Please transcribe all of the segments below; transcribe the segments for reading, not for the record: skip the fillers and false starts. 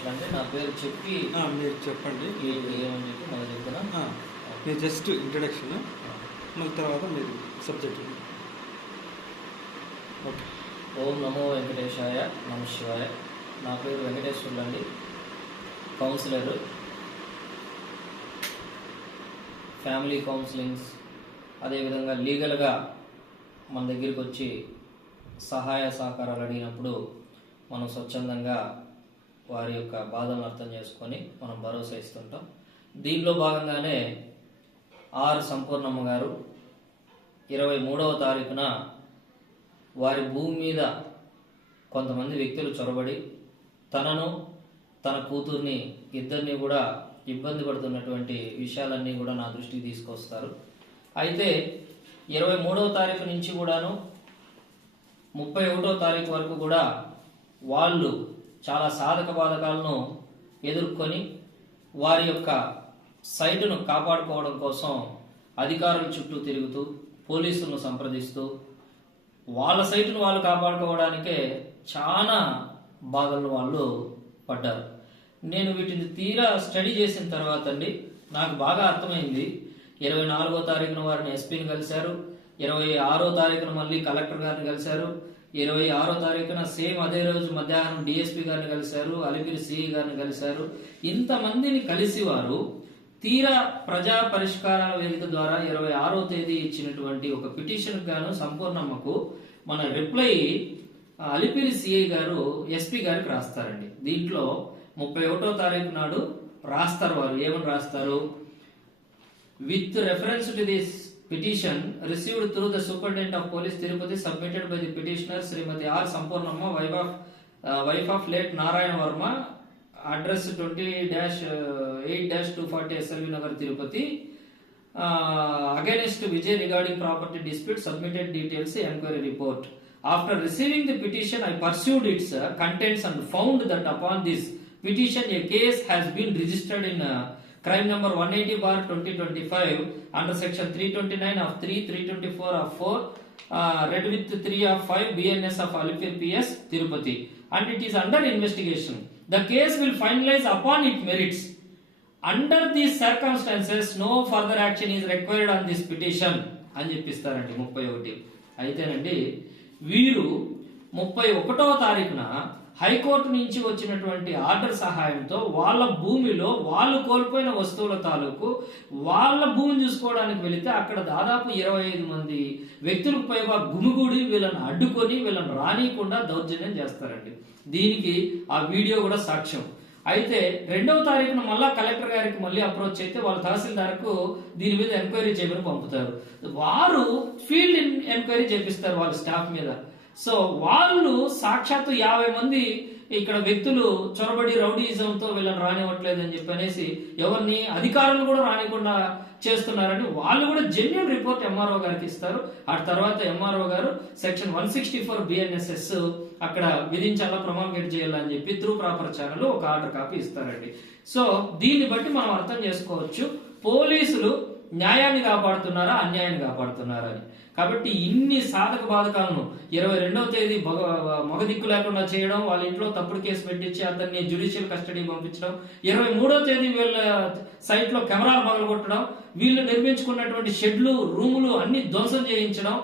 ఎట్లా అంటే నా పేరు చెప్పి మీరు చెప్పండి ఏమని చెప్పి మళ్ళీ చెప్తున్నా. మీరు జస్ట్ ఇంట్రడక్షన్, మళ్ళీ తర్వాత మీరు సబ్జెక్ట్. ఓకే. ఓం నమో వెంకటేశాయ, నమ శివాయ. నా పేరు వెంకటేశ్వర్లు అండి, కౌన్సిలర్, ఫ్యామిలీ కౌన్సిలింగ్స్, అదేవిధంగా లీగల్గా మన దగ్గరికి వచ్చి సహాయ సహకారాలు అడిగినప్పుడు మనం స్వచ్ఛందంగా వారి యొక్క బాధలను అర్థం చేసుకొని మనం భరోసా ఇస్తుంటాం. దీనిలో భాగంగానే ఆర్ సంపూర్ణమ్మ గారు 23వ తారీఖున వారి భూమి మీద కొంతమంది వ్యక్తులు చొరబడి తనను తన కూతుర్ని ఇద్దరిని కూడా ఇబ్బంది పడుతున్నటువంటి విషయాలన్నీ కూడా నా దృష్టికి తీసుకొస్తారు. అయితే 23వ తారీఖు నుంచి కూడాను 31వ తారీఖు వరకు కూడా వాళ్ళు చాలా సాధక బాధకాలను ఎదుర్కొని వారి యొక్క సైటును కాపాడుకోవడం కోసం అధికారుల చుట్టూ తిరుగుతూ పోలీసులను సంప్రదిస్తూ వాళ్ళ సైటును వాళ్ళు కాపాడుకోవడానికే చాలా బాధలు వాళ్ళు పడ్డారు. నేను వీటిని తీరా స్టడీ చేసిన తర్వాత అండి నాకు బాగా అర్థమైంది. 24వ తారీఖున వారిని ఎస్పీని కలిశారు, 26వ తారీఖున మళ్ళీ కలెక్టర్ గారిని కలిశారు, 26వ తారీఖున సేమ్ అదే రోజు మధ్యాహ్నం డిఎస్పీ గారిని కలిశారు, అలిపిరి సిఈ గారిని కలిశారు. ఇంతమందిని కలిసి వారు తీరా ప్రజా పరిష్కారాల వేదిక ద్వారా 26వ తేదీ ఇచ్చినటువంటి ఒక పిటిషన్ గాను సంపూర్ణమ్మకు మన రిప్లై అలిపిరి సిఐ గారు ఎస్పీ గారికి రాస్తారండి. దీంట్లో 31వ తారీఖు నాడు రాస్తారు. వారు ఏమని రాస్తారు? With reference to this petition received through the superintendent of police Tirupati submitted by the petitioner Srimati R Sampoornamma wife of late Narayana Varma, address 20-8-240 SLV Nagar Tirupati, against Vijay regarding property dispute, submitted details enquiry report. After receiving the petition, I pursued its contents and found that upon this petition a case has been registered in crime number 180/2025 under section 329 of 324 of 4 read with 3 of 5 BNS of Alipur PS Tirupati, and it is under investigation. The case will finalize upon its merits. Under these circumstances no further action is required on this petition అని చెప్పిస్తారండి 31. అయితేనండి వీరు 31వ తారీఖున high court నుంచి వచ్చినటువంటి order సహాయంతో వాళ్ళ భూమిలో వాళ్ళు కోల్పోయిన వస్తువుల తాలూకు వాళ్ళ భూమిని చూసుకోవడానికి వెళితే అక్కడ దాదాపు 25 మంది వ్యక్తులకు పైగా గుమిగూడి వీళ్ళని అడ్డుకొని వీళ్ళని రానియకుండా దౌర్జన్యం చేస్తారండి. దీనికి ఆ వీడియో కూడా సాక్ష్యం. అయితే 2వ తారీఖున మళ్ళా కలెక్టర్ గారికి మళ్ళీ అప్రోచ్ అయితే వాళ్ళ తహసీల్దార్కు దీని మీద ఎంక్వైరీ చేయమని పంపుతారు. వారు ఫీల్డ్ ఎంక్వైరీ చేపిస్తారు వాళ్ళ స్టాఫ్ మీద. సో వాళ్ళు సాక్షాత్తు 50 మంది ఇక్కడ వ్యక్తులు చొరబడి రౌడీజంతో వీళ్ళని రానివ్వట్లేదు అని చెప్పనేసి ఎవరిని అధికారులు కూడా రానికుండా చేస్తున్నారని వాళ్ళు కూడా జెన్యూన్ రిపోర్ట్ ఎంఆర్ఓ గారికి ఇస్తారు. ఆ తర్వాత ఎంఆర్ఓ గారు సెక్షన్ 164 బిఎన్ఎస్ఎస్ అక్కడ విధించాలా, ప్రొమాల్గేట్ చేయాలని చెప్పి త్రూ ప్రాపర్ ఛానల్ ఒక ఆర్డర్ కాపీ ఇస్తారండి. సో దీన్ని బట్టి మనం అర్థం చేసుకోవచ్చు పోలీసులు న్యాయాన్ని కాపాడుతున్నారా అన్యాయాన్ని కాపాడుతున్నారా అని. కాబట్టి ఇన్ని సాధక బాధకాలను 22వ తేదీ మగ దిక్కు లేకుండా చేయడం, వాళ్ళ ఇంట్లో తప్పుడు కేసు పెట్టించి అతన్ని జ్యుడిషియల్ కస్టడీ పంపించడం, 23వ తేదీ వీళ్ళ సైట్ లో కెమెరాలు పగలగొట్టడం, వీళ్ళు నిర్మించుకున్నటువంటి షెడ్లు రూములు అన్ని ధ్వంసం చేయించడం,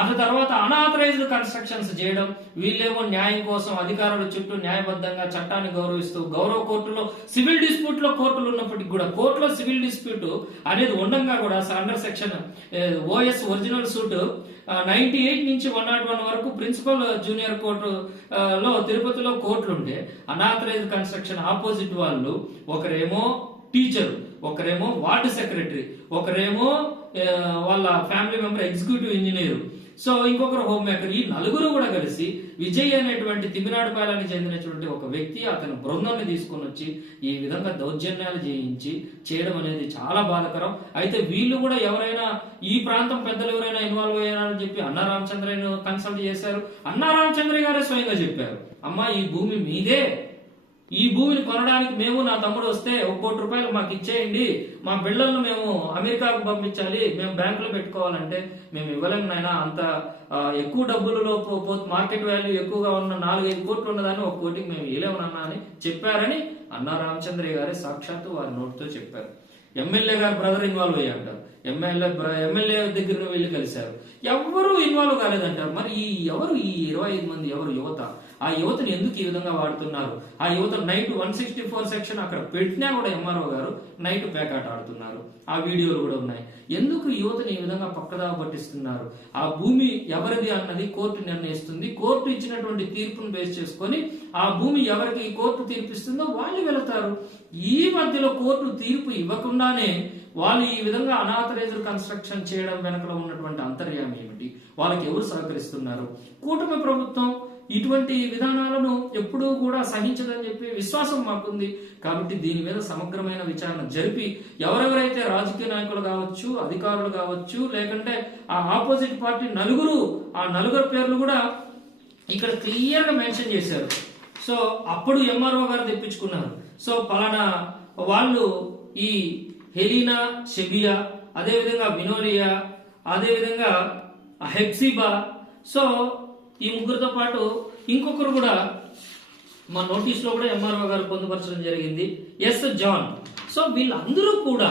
ఆ తర్వాత అనాథరైజ్డ్ కన్స్ట్రక్షన్స్ చేయడం, వీళ్ళేమో న్యాయం కోసం అధికారుల చుట్టూ న్యాయబద్ధంగా చట్టాన్ని గౌరవిస్తూ గౌరవ కోర్టులో సివిల్ డిస్ప్యూట్ లో కోర్టులు ఉన్నప్పటికీ కూడా కోర్టులో సివిల్ డిస్ప్యూట్ అనేది ఉండగా కూడా under section OS original suit 98 నుంచి 101 వరకు ప్రిన్సిపల్ జూనియర్ కోర్టు లో తిరుపతిలో కోర్టులుంటే అనాథరైజ్డ్ కన్స్ట్రక్షన్ ఆపోజిట్ వాళ్ళు ఒకరేమో టీచర్, ఒకరేమో వార్డు సెక్రటరీ, ఒకరేమో వాళ్ళ family member executive engineer, so ఇంకొకరు హోమ్ మేకర్, ఈ నలుగురు కూడా కలిసి విజయ్ అనేటువంటి తిమినాడుపాలెనికి చెందినటువంటి ఒక వ్యక్తి అతని బృందాన్ని తీసుకొని వచ్చి ఈ విధంగా దౌర్జన్యాలు చేయించి చేయడం అనేది చాలా బాధాకరం. అయితే వీళ్ళు కూడా ఎవరైనా ఈ ప్రాంతం పెద్దలు ఎవరైనా ఇన్వాల్వ్ అయ్యారని చెప్పి అన్నా రామచంద్రయ్యను కన్సల్ట్ చేశారు. అన్నా రామచంద్రయ్య గారే స్వయంగా చెప్పారు, అమ్మా ఈ భూమి మీదే, ఈ భూమిని కొనడానికి మేము నా తమ్ముడు వస్తే 1 కోటి రూపాయలు మాకు ఇచ్చేయండి, మా బిడ్డలను మేము అమెరికాకు పంపించాలి, మేము బ్యాంకులో పెట్టుకోవాలంటే మేము ఇవ్వలేము నాయన, అంత ఎక్కువ డబ్బులలో మార్కెట్ వాల్యూ ఎక్కువగా ఉన్న 4-5 కోట్లు ఉన్నదాన్ని 1 కోటికి మేము ఇవ్వలేము నాన్న అని చెప్పారని అన్నా రామచంద్రయ్య గారే సాక్షాత్తు వారి నోటితో చెప్పారు. ఎమ్మెల్యే గారు బ్రదర్ ఇన్వాల్వ్ అయ్యారు, ఎమ్మెల్యే దగ్గర వెళ్ళి కలిశారు, ఎవరు ఇన్వాల్వ్ కాలేదంటారు. మరి ఈ 25 మంది ఎవరు యువత? ఆ యువతను ఎందుకు ఈ విధంగా వాడుతున్నారు? ఆ యువత నైట్ 164 సెక్షన్ అక్కడ పెట్టినా కూడా ఎంఆర్ఓ గారు నైట్ పేకాట ఆడుతున్నారు. ఆ వీడియోలు కూడా ఉన్నాయి. ఎందుకు యువతని ఈ విధంగా పక్కదావ పట్టిస్తున్నారు? ఆ భూమి ఎవరిది అన్నది కోర్టు నిర్ణయిస్తుంది. కోర్టు ఇచ్చినటువంటి తీర్పును బేస్ చేసుకొని ఆ భూమి ఎవరికి కోర్టు తీర్పిస్తుందో వాళ్ళు వెళతారు. ఈ మధ్యలో కోర్టు తీర్పు ఇవ్వకుండానే వాళ్ళు ఈ విధంగా అనాథరైజ్డ్ కన్స్ట్రక్షన్ చేయడం వెనకలో ఉన్నటువంటి అంతర్యాయం ఏమిటి? వాళ్ళకి ఎవరు సహకరిస్తున్నారు? కూటమి ప్రభుత్వం ఇటువంటి విధానాలను ఎప్పుడూ కూడా సహించదని చెప్పి విశ్వాసం మాకుంది. కాబట్టి దీని మీద సమగ్రమైన విచారణ జరిపి ఎవరెవరైతే రాజకీయ నాయకులు కావచ్చు, అధికారులు కావచ్చు, లేకంటే ఆ ఆపోజిట్ పార్టీ ఆ నలుగురు పేర్లు కూడా ఇక్కడ క్లియర్ గా మెన్షన్ చేశారు. సో అప్పుడు ఎంఆర్ఓ గారు తెప్పించుకున్నారు. సో పలానా వాళ్ళు ఈ హెలీనా, షెబియా, అదేవిధంగా వినోలియా, అదేవిధంగా హెప్సిబా, సో ఈ ముగ్గురితో పాటు ఇంకొకరు కూడా మా నోటీస్ లో కూడా ఎంఆర్ఓ గారు పొందుపరచడం జరిగింది, ఎస్ జాన్. సో వీళ్ళందరూ కూడా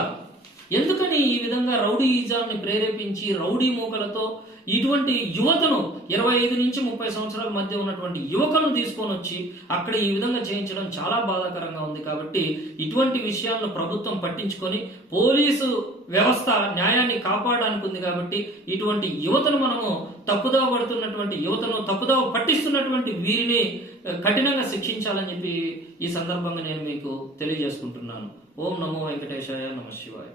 ఎందుకని ఈ విధంగా రౌడీయిజాన్ని ప్రేరేపించి రౌడీ మూకలతో ఇటువంటి యువతను 25 నుంచి 30 సంవత్సరాల మధ్య ఉన్నటువంటి యువకులను తీసుకొని వచ్చి అక్కడ ఈ విధంగా చేయించడం చాలా బాధాకరంగా ఉంది. కాబట్టి ఇటువంటి విషయాలను ప్రభుత్వం పట్టించుకొని పోలీసు వ్యవస్థ న్యాయాన్ని కాపాడడానికి ఉంది. కాబట్టి ఇటువంటి యువతను మనము తప్పుదోవ పడుతున్నటువంటి యువతను తప్పుదోవ పట్టిస్తున్నటువంటి వీరిని కఠినంగా శిక్షించాలని చెప్పి ఈ సందర్భంగా నేను మీకు తెలియజేసుకుంటున్నాను. ఓం నమో వెంకటేశాయ, నమః శివాయ.